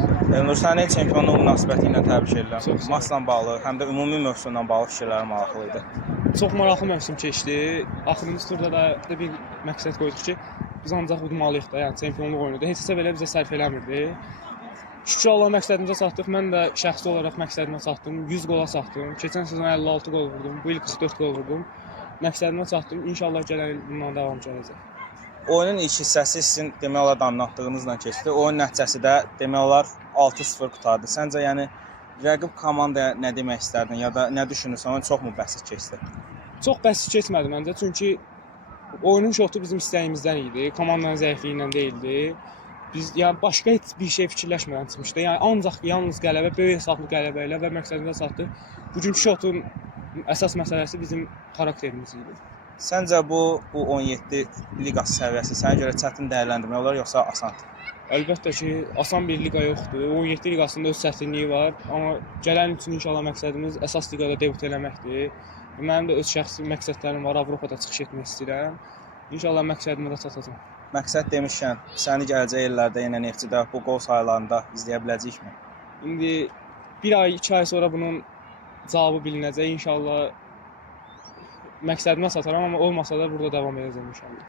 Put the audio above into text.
Elnur, səni çempionluq münasibəti ilə təbrik edirəm. Çox sağ ol. Maçla bağlı, həm də ümumi mövzuyla bağlı fikirlərim maraqlı idi. Çox maraqlı mövsüm keçdi. Axırıncı turda da bir məqsəd qoyduq ki, biz ancaq udmalıyıq da, yəni çempionluq oyunudur. Heç isə belə bizə sərf eləmirdi. Şükür Allah məqsədimizə çatdıq. Mən də şəxsi olaraq məqsədimə çatdım. 100 qola çatdım. Keçən sezon 56 qol vurdum. Bu il 44 qol vurdum. Məqsədimə çatdım. İnşallah gələn il bundan davam gələcək. Oyunun ilk hissəsi sizin demək olar dominantlığınızla keçdi. Oyun nəticəsi də demək olar 6-0 qutardı. Səncə yəni rəqib komandaya nə demək istərdin ya da nə düşünürsən? Oyun çoxmu bəsit keçdi? Çox bəsit keçmədi məncə, çünki oyunun şotu bizim istəyimizdən idi. Komandanın zəifliyindən deyildi. Biz yəni başqa heç bir şey fikirləşmədən çıxmışdı. Yəni ancaq yalnız qələbə, böyük hesablı qələbə ilə və məqsədimizə çatdıq. Bugünkü şotun əsas məsələsi bizim xarakterimiz idi. Səncə bu 17 liqası səviyyəsi sənə görə çətin dəyərləndirmək olar yoxsa asan? Əlbəttə ki, asan bir liqa yoxdur. 17 liqasında öz çətinliyi var, amma gələn üçün inşallah məqsədimiz əsas liqada debüt eləməkdir. Mənim də öz şəxsi məqsədlərim var, Avropada çıxış etmək istəyirəm. İnşallah məqsədimə də çatacağam. Məqsəd demişkən, səni gələcək illərdə yenə Neftçidə bu qol sayılarında izləyə biləcəyikmi? İndi bir ay, 2 ay sonra bunun cavabı bilinəcək. İnşallah məqsədimə çataram, amma olmasa da burada davam edəcəm inşallah.